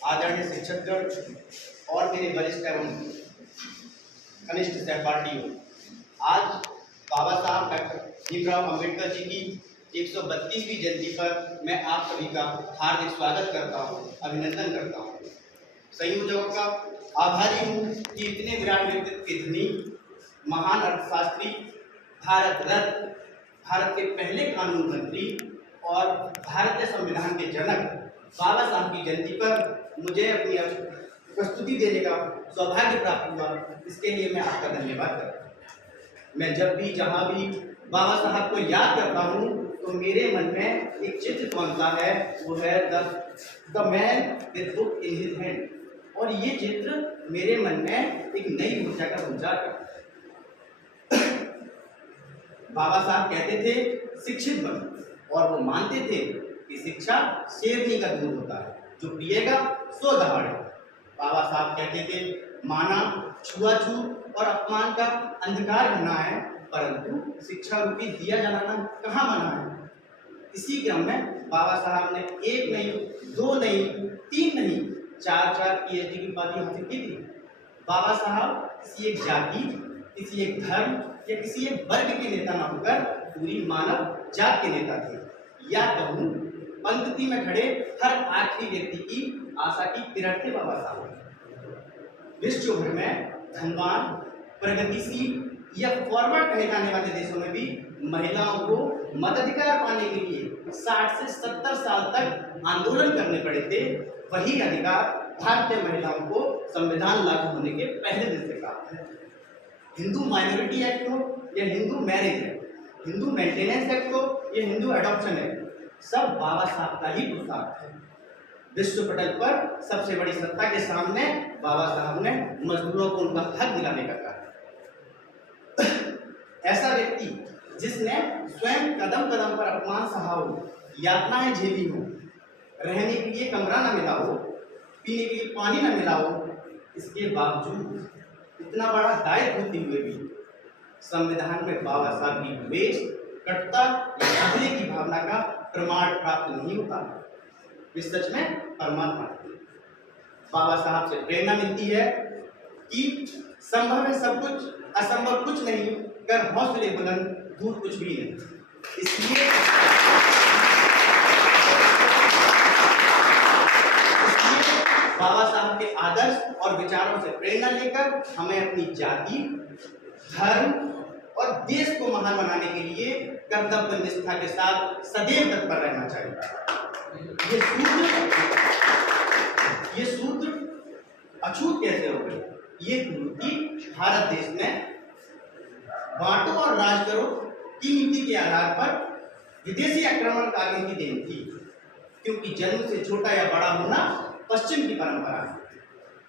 आदरणीय शिक्षकगण और मेरे वरिष्ठ एवं कनिष्ठ सहपाठियों, आज बाबा साहब डॉक्टर भीमराव अम्बेडकर जी की 132वीं जयंती पर मैं आप सभी का हार्दिक स्वागत करता हूं, अभिनंदन करता हूं। संयोजकों का आभारी हूं कि इतने विराट व्यक्तित्व के धनी, महान अर्थशास्त्री, भारत रत्न, भारत के पहले कानून मंत्री और भारतीय संविधान के जनक बाबा साहब की जयंती पर मुझे अपनी प्रस्तुति देने का सौभाग्य प्राप्त हुआ। इसके लिए मैं आपका धन्यवाद करता हूँ। मैं जब भी जहाँ भी बाबा साहब को याद करता हूँ तो मेरे मन में एक चित्र बनता है, वो है the man with book in his hand. और ये चित्र मेरे मन में एक नई ऊर्जा का संचार करता है। बाबा साहब कहते थे शिक्षित बनो, और वो मानते थे कि शिक्षा शेरनी का दूध होता है, जो पिएगा सो दहाड़े। बाबा साहब कहते थे माना छुआछूत और अपमान का अंधकार घना है, परंतु शिक्षा रूपी दिया जलाना कहाँ मना है। इसी क्रम में बाबा साहब ने एक नहीं, दो नहीं, तीन नहीं, चार PhD की उपाधि हासिल की थी। बाबा साहब किसी एक जाति, किसी एक धर्म या किसी एक वर्ग के नेता न होकर पूरी मानव जात के नेता थे। या कहूँ पंक्ति में खड़े हर आखिरी व्यक्ति की आशा की किरण थे बाबा साहब। विश्व भर में धनवान, प्रगतिशील या फॉरवर्ड कहे जाने वाले देशों में भी महिलाओं को मताधिकार पाने के लिए 60 से 70 साल तक आंदोलन करने पड़े थे। वही अधिकार भारतीय महिलाओं को संविधान लागू होने के पहले दिन से प्राप्त है। हिंदू माइनॉरिटी एक्ट हो या Hindu marriage act, Hindu maintenance act हो या हिंदू एडॉप्शन एक्ट, सब बाबा साहब का ही पुरुषार्थ है। विश्व पटल पर सबसे बड़ी सत्ता के सामने बाबा साहब ने मजदूरों को उनका हक दिलाने का कार्य। ऐसा व्यक्ति जिसने स्वयं कदम कदम पर अपमान सहा हो, यातनाएं झेली हो, रहने के लिए कमरा न मिला हो, पीने के लिए पानी न मिला हो, इसके बावजूद इतना बड़ा दायित्व होते हुए भी संविधान में बाबा साहब की द्वेष, कटुता या बदले की भावना का प्रमाण प्राप्त नहीं होता। इस सच में परमात्मा बाबा साहब से प्रेरणा मिलती है कि संभव है सब कुछ, असंभव कुछ नहीं, कर हौसले बुलंद, दूर कुछ भी नहीं। इसलिए बाबा साहब के आदर्श और विचारों से प्रेरणा लेकर हमें अपनी जाति, धर्म और देश को महान बनाने के लिए कर्तव्य निष्ठा के साथ सदैव तत्पर रहना चाहिए। ये सूत्र अछूत कैसे हो गए? ये नीति भारत देश में बांटो और राज करो की नीति के आधार पर विदेशी आक्रमणकारियों की देन थी, क्योंकि जन्म से छोटा या बड़ा होना पश्चिम की परंपरा है।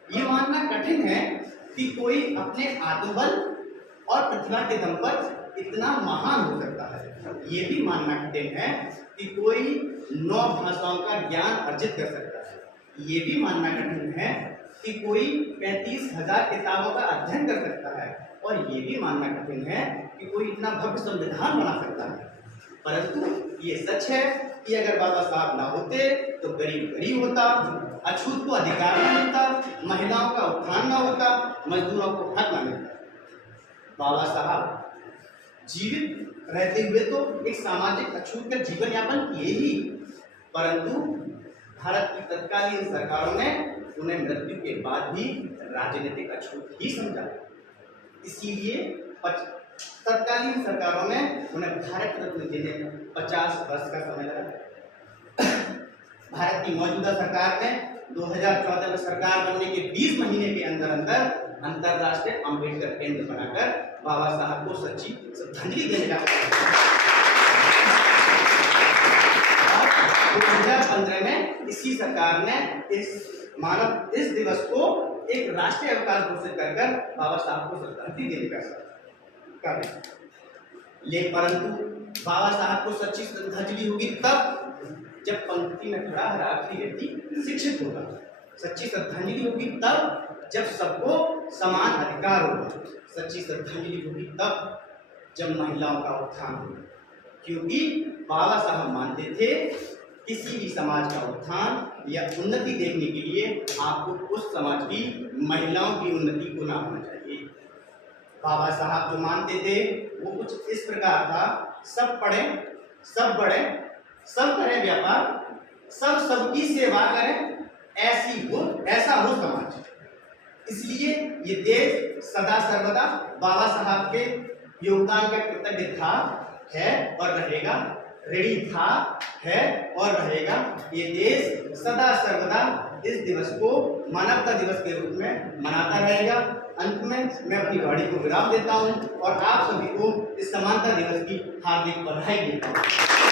ये मानना कठिन है कि कोई अपने आत्मबल और प्रतिभा के दम पर इतना महान हो सकता है। ये भी मानना कठिन है कि कोई 9 भाषाओं का ज्ञान अर्जित कर सकता है। ये भी मानना कठिन है कि कोई 35,000 किताबों का अध्ययन कर सकता है। और ये भी मानना कठिन है कि कोई इतना भव्य संविधान बना सकता है। परंतु ये सच है कि अगर बाबा साहब ना होते तो गरीब गरीब होता, अछूत को अधिकार न मिलता, महिलाओं का उत्थान न होता, मजदूरों को हक न मिलता। बाबा साहब जीवित रहते हुए तो एक सामाजिक अछूत का जीवन यापन किए ही, परंतु भारत की तत्कालीन सरकारों ने उन्हें मृत्यु के बाद भी राजनीतिक अछूत ही समझा। इसीलिए तत्कालीन सरकारों ने उन्हें भारत रत्न देने 50 वर्ष का समय लगा। भारत की मौजूदा सरकार ने 2014 में सरकार बनने के 20 महीने के अंदर अंदर अंतरराष्ट्रीय अम्बेडकर केंद्र बनाकर बाबा साहब को सच्ची श्रद्धांजलि देने का 2015 में इसी सरकार ने इस दिवस को एक राष्ट्रीय अवकाश घोषित कर बाबा साहब को श्रद्धांजलि देने का कार्य। लेकिन परंतु बाबा साहब को सच्ची श्रद्धांजलि होगी तब जब पंक्ति में खड़ा हर आखिरी व्यक्ति शिक्षित होगा। सच्ची श्रद्धांजलि होगी तब जब सबको समान अधिकार होगा। सच्ची श्रद्धांजलि होगी तब जब महिलाओं का उत्थान होगा, क्योंकि बाबा साहब मानते थे किसी भी समाज का उत्थान या उन्नति देखने के लिए आपको उस समाज की महिलाओं की उन्नति को नापना चाहिए। बाबा साहब जो मानते थे वो कुछ इस प्रकार था, सब पढ़ें, सब बढ़ें, सब करें व्यापार, सब सबकी सेवा करें, ऐसा हो समाज। इसलिए ये देश सदा सर्वदा बाबा साहब के योगदान के कृतज्ञ था, है और रहेगा, ऋणी था, है और रहेगा। ये देश सदा सर्वदा इस दिवस को मानवता दिवस के रूप में मनाता रहेगा। अंत में मैं अपनी वाणी को विराम देता हूं और आप सभी को इस समानता दिवस की हार्दिक बधाई देता हूं।